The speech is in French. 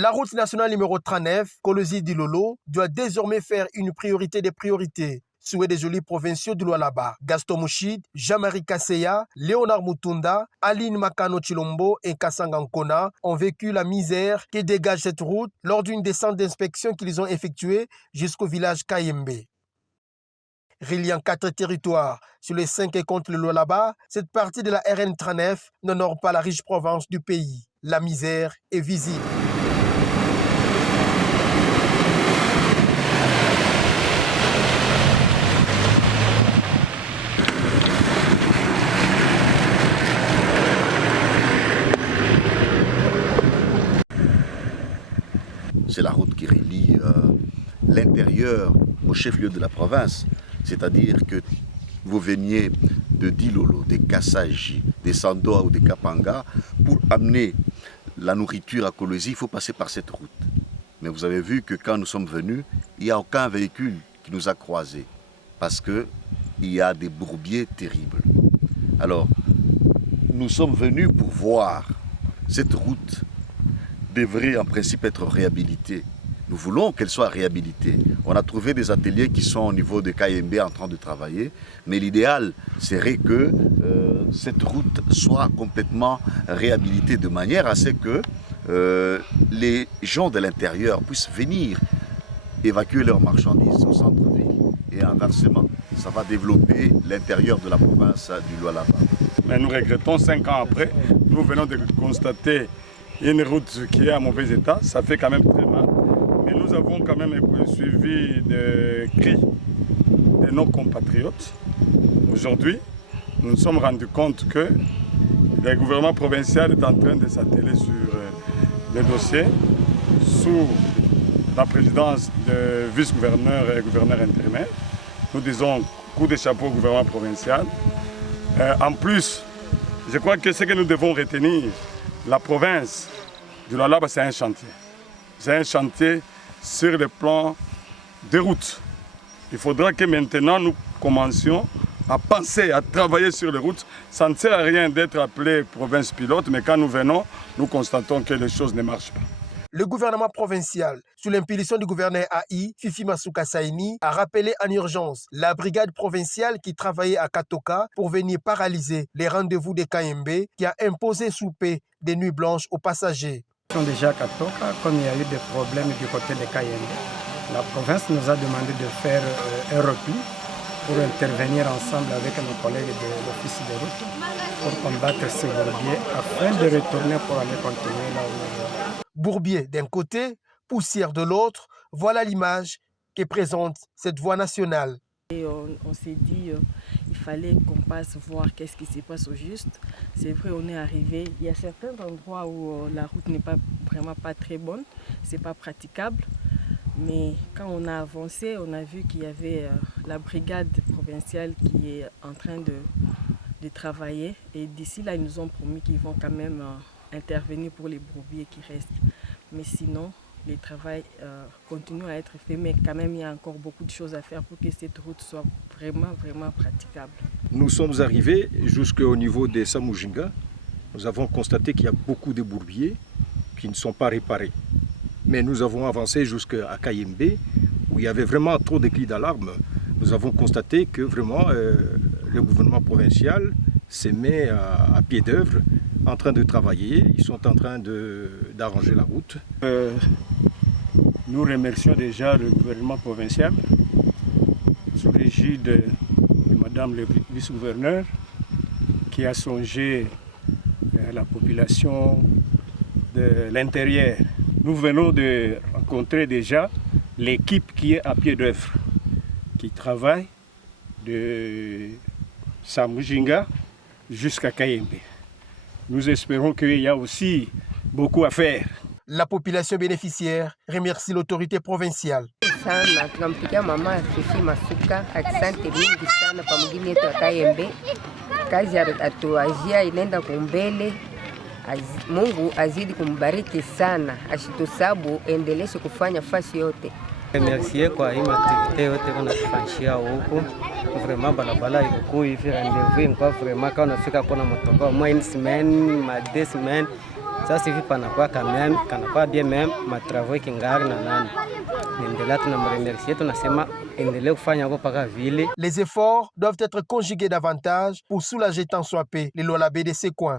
La route nationale numéro 39, Kolosi-Dilolo, doit désormais faire une priorité des priorités. Souhait des jolis provinciaux du Lualaba, Gaston Mouchid, Jean-Marie Kasseya, Léonard Mutunda, Aline Makano Chilombo et Kassanga Nkona ont vécu la misère que dégage cette route lors d'une descente d'inspection qu'ils ont effectuée jusqu'au village Kayembe. Reliant 4 territoires sur les 5 et contre le Lualaba, cette partie de la RN 39 n'honore pas la riche province du pays. La misère est visible. C'est la route qui relie l'intérieur au chef-lieu de la province. C'est-à-dire que vous veniez de Dilolo, de Kassaji, de Sandoa ou de Kapanga, pour amener la nourriture à Kolosi, il faut passer par cette route. Mais vous avez vu que quand nous sommes venus, il n'y a aucun véhicule qui nous a croisés, parce qu'il y a des bourbiers terribles. Alors, nous sommes venus pour voir cette route devrait en principe être réhabilitée. Nous voulons qu'elle soit réhabilitée. On a trouvé des ateliers qui sont au niveau de KMB en train de travailler, mais l'idéal serait que cette route soit complètement réhabilitée de manière à ce que les gens de l'intérieur puissent venir évacuer leurs marchandises au centre-ville. Et inversement, ça va développer l'intérieur de la province du Lualaba. Mais nous regrettons, 5 ans après, nous venons de constater une route qui est en mauvais état, ça fait quand même très mal. Mais nous avons quand même suivi des cris de nos compatriotes. Aujourd'hui, nous nous sommes rendus compte que le gouvernement provincial est en train de s'atteler sur des dossiers sous la présidence de vice-gouverneur et gouverneur intérimaire. Nous disons coup de chapeau au gouvernement provincial. En plus, je crois que ce que nous devons retenir, la province du Lualaba, c'est un chantier. C'est un chantier sur le plan des routes. Il faudra que maintenant nous commencions à penser, à travailler sur les routes. Ça ne sert à rien d'être appelé province pilote, mais quand nous venons, nous constatons que les choses ne marchent pas. Le gouvernement provincial, sous l'impulsion du gouverneur AI, Fifi Masuka Saini, a rappelé en urgence la brigade provinciale qui travaillait à Katoka pour venir paralyser les rendez-vous de KMB qui a imposé sous paix des nuits blanches aux passagers. Déjà à Katoka, comme il y a eu des problèmes du côté de KMB, la province nous a demandé de faire un repli pour intervenir ensemble avec nos collègues de l'office de route pour combattre ces bourbiers afin de retourner pour aller continuer là où nous sommes. Bourbier d'un côté, poussière de l'autre, voilà l'image que présente cette voie nationale. Et on s'est dit il fallait qu'on passe voir qu'est-ce qui se passe au juste. C'est vrai, on est arrivé. Il y a certains endroits où la route n'est vraiment pas très bonne, c'est pas praticable. Mais quand on a avancé, on a vu qu'il y avait la brigade provinciale qui est en train de travailler. Et d'ici là, ils nous ont promis qu'ils vont quand même intervenir pour les bourbiers qui restent. Mais sinon, le travail continue à être fait, mais quand même il y a encore beaucoup de choses à faire pour que cette route soit vraiment praticable. Nous sommes arrivés jusqu'au niveau de Samujinga. Nous avons constaté qu'il y a beaucoup de bourbiers qui ne sont pas réparés. Mais nous avons avancé jusqu'à Kayembe, où il y avait vraiment trop de cris d'alarme. Nous avons constaté que vraiment le gouvernement provincial se met à pied d'œuvre, en train de travailler. Ils sont en train d'arranger la route. Nous remercions déjà le gouvernement provincial, sous l'égide de Madame le vice-gouverneur, qui a songé à la population de l'intérieur. Nous venons de rencontrer déjà l'équipe qui est à pied d'œuvre, qui travaille de Samujinga jusqu'à Kayembe. Nous espérons qu'il y a aussi beaucoup à faire. La population bénéficiaire remercie l'autorité provinciale. Sana tunampikia mama Fifi Masuka asante mingi sana kwa mgini yetu ya Kayembe. Kazi atuajia inaenda kumbele. Mungu azidi kumbariki sana, ashitusabu endeleshe kufanya fasi yote. Merci kwa hii activité yote kunatufanyia huku. Vraiment balabala iko hivi rendez-vous kwa vraiment quand unafika kuna motoka moins semaine ma 2 semaines Sasa hivi panakuwa kameme, kanakuwa bien même matravaux kingari na nani. Niendelea tunamremercier, tunasema endelee kufanya huko paka vile. Les efforts doivent être conjugués davantage pour soulager tant soit peu les Lualabé de ces coins.